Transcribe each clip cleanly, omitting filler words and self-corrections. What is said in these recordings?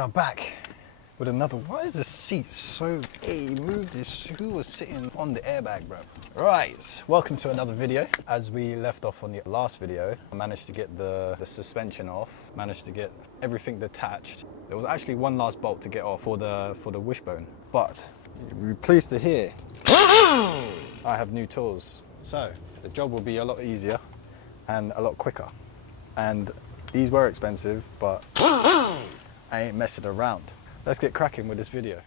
are back with another. Why is the seat so... Hey, move this. Who was sitting on the airbag, bro? Right, welcome to another video. As we left off on the last video, I managed to get the suspension off, managed to get everything detached. There was actually one last bolt to get off for the wishbone, but you'll be pleased to hear I have new tools. So the job will be a lot easier and a lot quicker. And these were expensive, but I ain't messing around. Let's get cracking with this video.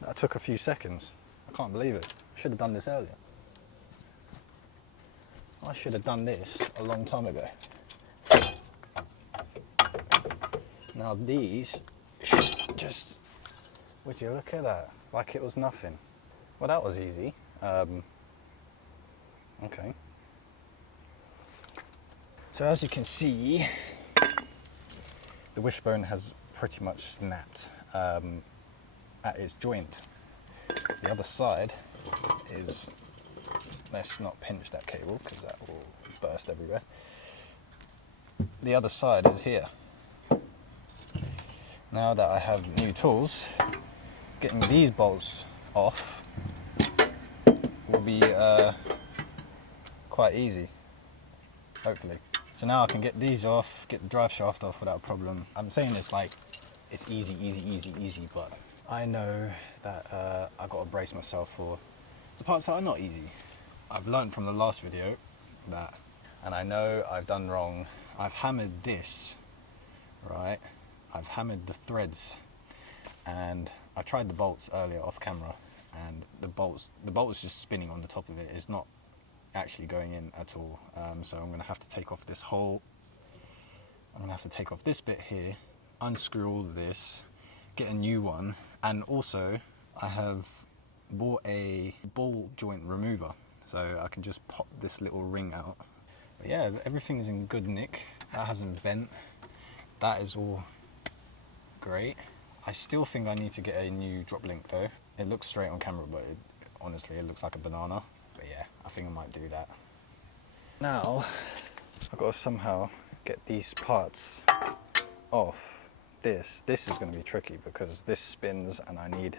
That took a few seconds. I can't believe it. I should have done this earlier. I should have done this a long time ago. Now these should just... Would you look at that? Like it was nothing. Well, that was easy. Okay. So as you can see, the wishbone has pretty much snapped at its joint. The other side is, let's not pinch that cable because that will burst everywhere. The other side is here. Now that I have new tools, getting these bolts off will be quite easy, hopefully. So now I can get these off, get the drive shaft off without a problem. I'm saying this like it's easy, but I know that I got to brace myself for the parts that are not easy. I've learned from the last video that, and I know I've done wrong. I've hammered this, right? I've hammered the threads, and I tried the bolts earlier off camera, and the bolt is just spinning on the top of it. It's not actually going in at all. So I'm gonna have to take off this whole, I'm gonna have to take off this bit here, unscrew all of this, get a new one, and also I have bought a ball joint remover, so I can just pop this little ring out. But yeah, everything is in good nick. That hasn't bent. That is all great. I still think I need to get a new drop link though. It looks straight on camera, but honestly it looks like a banana. But yeah, I think I might do that. Now, I've got to somehow get these parts off this. This is going to be tricky because this spins and I need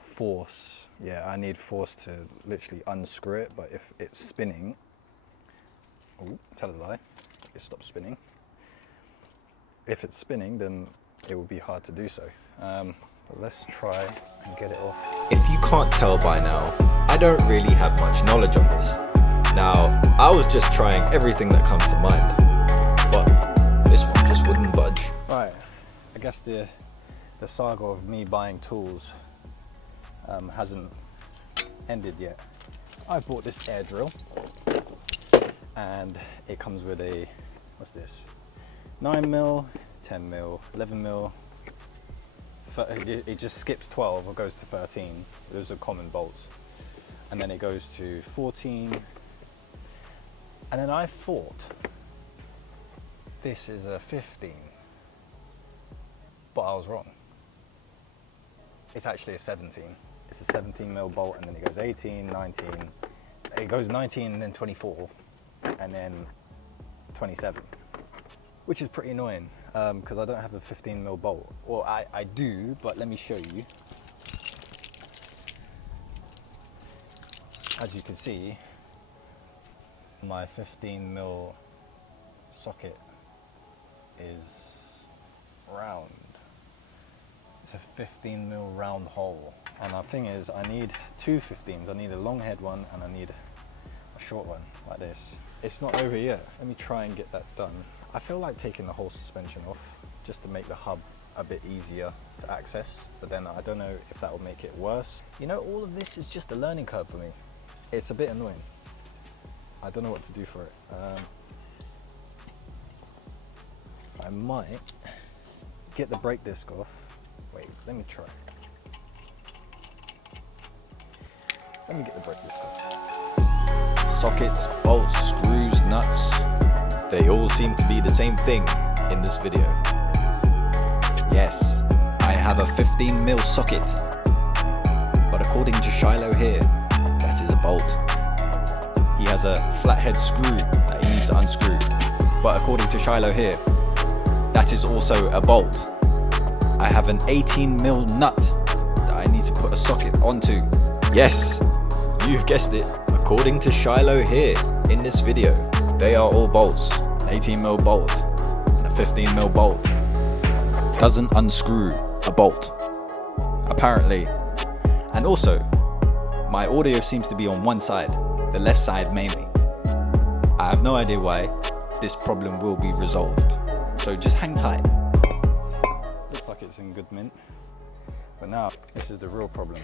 force. Yeah, I need force to literally unscrew it, but if it's spinning... Oh, tell a lie. It stopped spinning. If it's spinning, then it will be hard to do so. But let's try and get it off. If you can't tell by now, I don't really have much knowledge on this. Now, I was just trying everything that comes to mind, but this one just wouldn't budge. Right, I guess the saga of me buying tools hasn't ended yet. I bought this air drill, and it comes with a, what's this? 9mm, 10mm, 11mm. It just skips 12 or goes to 13. Those are common bolts. And then it goes to 14. And then I thought this is a 15, but I was wrong. It's actually a 17. It's a 17mm bolt, and then it goes 18, 19. It goes 19 and then 24, and then 27. Which is pretty annoying because I don't have a 15mm bolt. Well, I do, but let me show you. As you can see, my 15mm socket is round. It's a 15mm round hole. And the thing is, I need two 15s. I need a long head one and I need a short one like this. It's not over yet. Let me try and get that done. I feel like taking the whole suspension off just to make the hub a bit easier to access, but then I don't know if that will make it worse. You know, all of this is just a learning curve for me. It's a bit annoying. I don't know what to do for it. I might get the brake disc off. Wait, let me try. Let me get the brake disc off. Sockets, bolts, screws, nuts, they all seem to be the same thing in this video. Yes, I have a 15mm socket, but according to Shiloh here, that is a bolt. He has a flathead screw that he needs to unscrew, but according to Shiloh here, that is also a bolt. I have an 18mm nut that I need to put a socket onto. Yes, you've guessed it. According to Shiloh here in this video, they are all bolts. 18mm bolt and a 15mm bolt doesn't unscrew a bolt, apparently. And also, my audio seems to be on one side, the left side mainly. I have no idea why. This problem will be resolved, so just hang tight. Looks like it's in good mint, but now this is the real problem.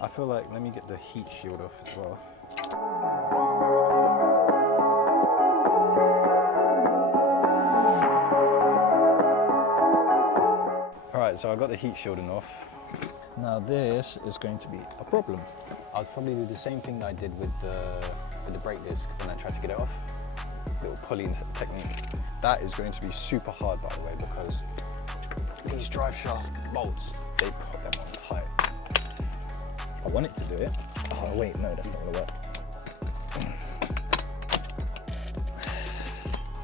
I feel like, let me get the heat shield off as well. Alright, so I got the heat shielding off. Now this is going to be a problem. I'll probably do the same thing that I did with the brake disc when I tried to get it off. Little pulley technique. That is going to be super hard, by the way, because these drive shaft bolts, they put them on tight. I want it to do it. Oh wait, no, that's not gonna work.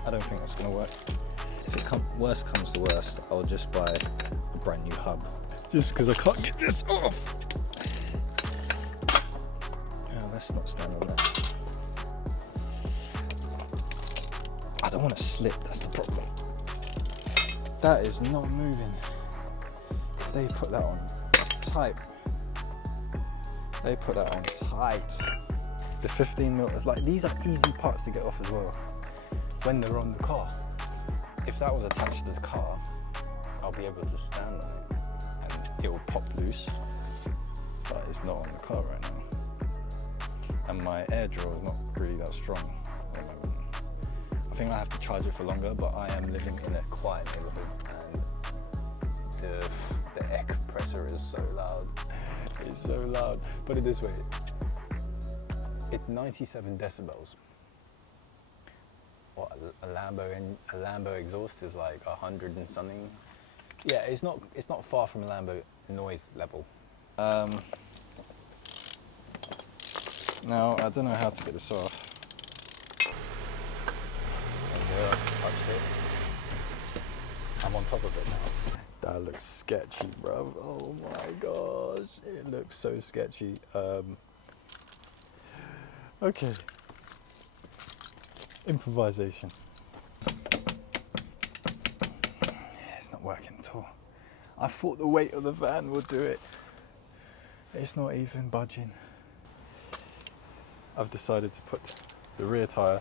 I don't think that's gonna work. If worst comes to worst, I'll just buy a brand new hub. Just because I can't get this off. Oh, let's not stand on that. I don't want to slip, that's the problem. That is not moving. They put that on tight. They put that on tight. The 15mm, like these are easy parts to get off as well when they're on the car. If that was attached to the car, I'll be able to stand on it and it will pop loose, but it's not on the car right now. And my air drawer is not really that strong at the moment. I think I have to charge it for longer, but I am living in a quiet neighborhood and the air compressor is so loud. It's so loud. Put it this way, it's 97 decibels. What, a Lambo exhaust is like 100 and something. Yeah, it's not far from a Lambo noise level. Now I don't know how to get this off. I'm on top of it now. That looks sketchy, bro. Oh my gosh, it looks so sketchy. Okay. Improvisation. It's not working at all. I thought the weight of the van would do it. It's not even budging. I've decided to put the rear tyre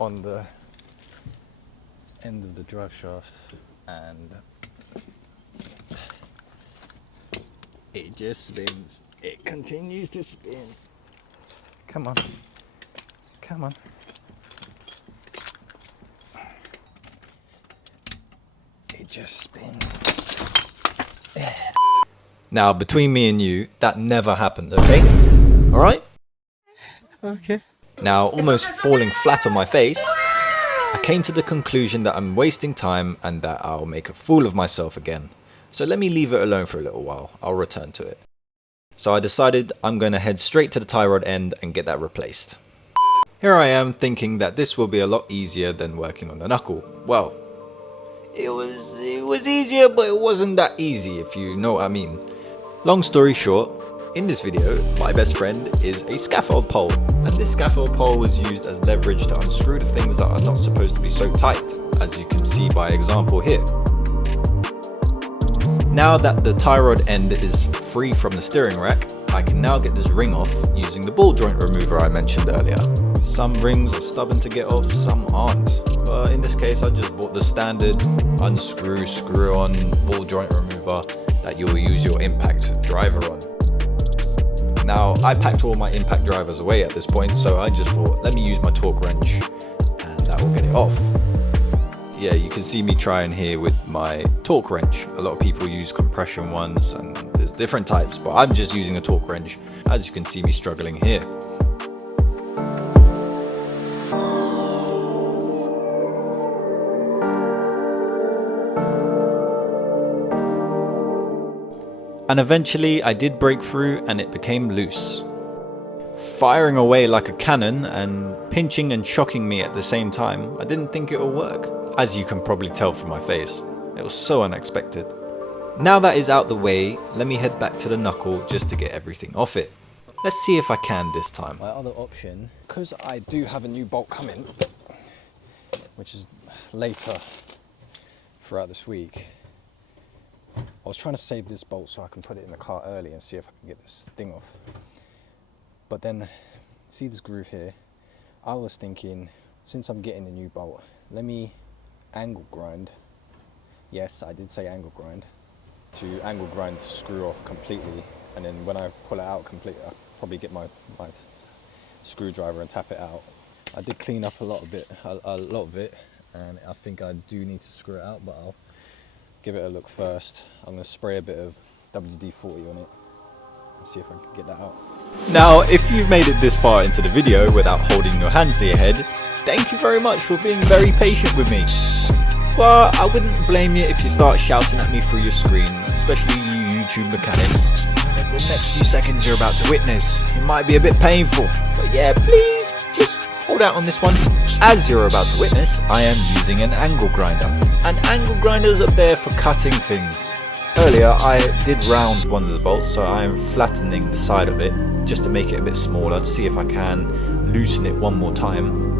on the end of the drive shaft and it just spins. It continues to spin. Come on, come on. It just spins. Now, between me and you, that never happened, okay? Alright? Okay. Now, almost falling flat on my face, I came to the conclusion that I'm wasting time and that I'll make a fool of myself again. So let me leave it alone for a little while. I'll return to it. So I decided I'm going to head straight to the tie rod end and get that replaced. Here I am thinking that this will be a lot easier than working on the knuckle. Well, it was easier, but it wasn't that easy, if you know what I mean. Long story short, in this video, my best friend is a scaffold pole, and this scaffold pole was used as leverage to unscrew the things that are not supposed to be so tight, as you can see by example here. Now that the tie rod end is free from the steering rack, I can now get this ring off using the ball joint remover I mentioned earlier. Some rings are stubborn to get off, some aren't. But in this case, I just bought the standard unscrew, screw on ball joint remover that you'll use your impact driver on. Now, I packed all my impact drivers away at this point, so I just thought, let me use my torque wrench and that will get it off. Yeah, you can see me trying here with my torque wrench. A lot of people use compression ones and there's different types, but I'm just using a torque wrench, as you can see me struggling here. And eventually I did break through and it became loose. firing away like a cannon and pinching and shocking me at the same time, I didn't think it would work. As you can probably tell from my face, it was so unexpected. Now that is out the way, let me head back to the knuckle just to get everything off it. Let's see if I can this time. My other option, because I do have a new bolt coming, which is later throughout this week, I was trying to save this bolt so I can put it in the car early and see if I can get this thing off. But then, see this groove here? I was thinking, since I'm getting a new bolt, let me angle grind. Yes, I did say angle grind. To angle grind the screw off completely, and then when I pull it out completely, I'll probably get my screwdriver and tap it out. I did clean up a lot of it, and I think I do need to screw it out, but I'll give it a look first. I'm going to spray a bit of WD-40 on it and see if I can get that out. Now, if you've made it this far into the video without holding your hands to your head, thank you very much for being very patient with me. But I wouldn't blame you if you start shouting at me through your screen, especially you YouTube mechanics. The next few seconds you're about to witness, it might be a bit painful, but yeah, please just hold out on this one. As you're about to witness, I am using an angle grinder, and angle grinders are there for cutting things. Earlier I did round one of the bolts, so I am flattening the side of it just to make it a bit smaller, to see if I can loosen it one more time.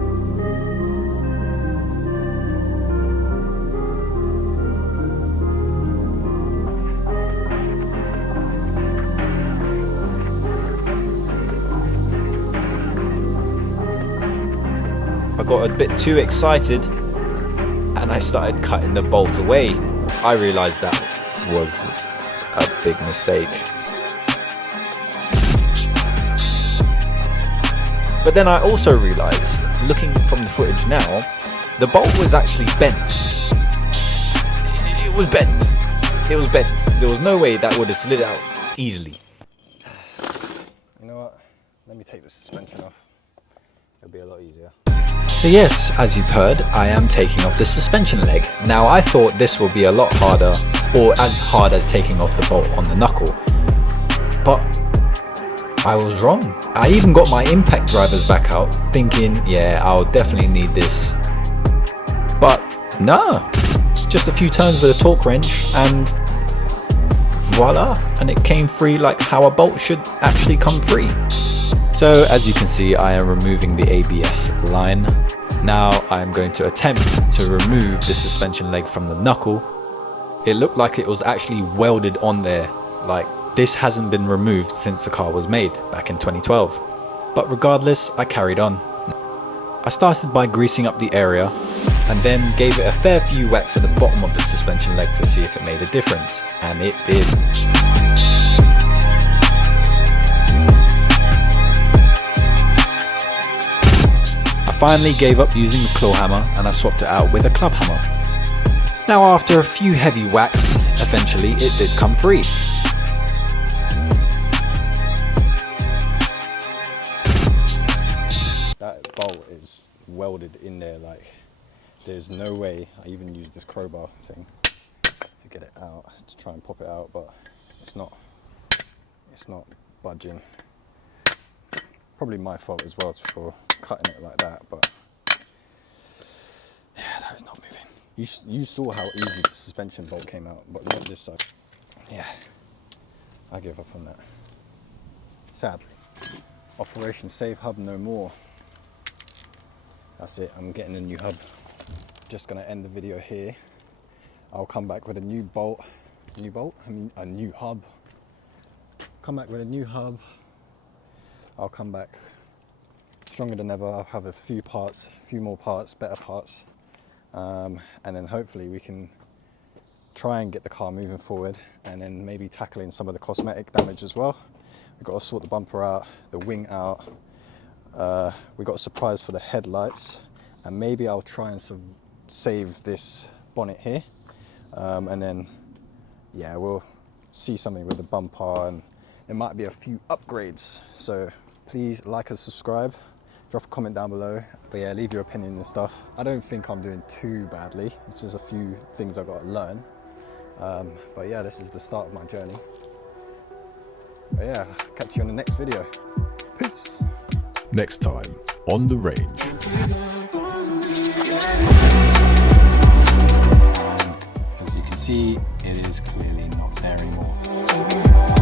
I got a bit too excited and I started cutting the bolt away. I realized that was a big mistake. But then I also realized, looking from the footage now, the bolt was actually bent. It was bent. It was bent. There was no way that would have slid out easily. You know what? Let me take the suspension off. It'll be a lot easier. So yes, as you've heard, I am taking off the suspension leg. Now I thought this would be a lot harder, or as hard as taking off the bolt on the knuckle. But I was wrong. I even got my impact drivers back out, thinking, yeah, I'll definitely need this. But no, just a few turns with a torque wrench and voila, and it came free like how a bolt should actually come free. So as you can see, I am removing the ABS line. Now I'm going to attempt to remove the suspension leg from the knuckle. It looked like it was actually welded on there, like this hasn't been removed since the car was made back in 2012. But regardless, I carried on. I started by greasing up the area and then gave it a fair few whacks at the bottom of the suspension leg to see if it made a difference, and it did. Finally gave up using the claw hammer and I swapped it out with a club hammer. Now after a few heavy whacks, eventually it did come free. That bolt is welded in there, like there's no way. I even used this crowbar thing to get it out, to try and pop it out, but it's not budging. Probably my fault as well for cutting it like that, but yeah, that is not moving. You saw how easy the suspension bolt came out, but not this side. Yeah, I give up on that. Sadly. Operation Save Hub no more. That's it, I'm getting a new hub. Just gonna end the video here. I'll come back with a new bolt. A new hub. Come back with a new hub. I'll come back stronger than ever. I'll have a few more parts, better parts, and then hopefully we can try and get the car moving forward, and then maybe tackling some of the cosmetic damage as well. We've got to sort the bumper out, the wing out. We've got a surprise for the headlights, and maybe I'll try and save this bonnet here, and then yeah, we'll see something with the bumper, and there might be a few upgrades. So please like and subscribe, drop a comment down below, but yeah, leave your opinion and stuff. I don't think I'm doing too badly. It's just a few things I've got to learn. But yeah, this is the start of my journey. But yeah, catch you on the next video. Peace. Next time on The Range. As you can see, it is clearly not there anymore.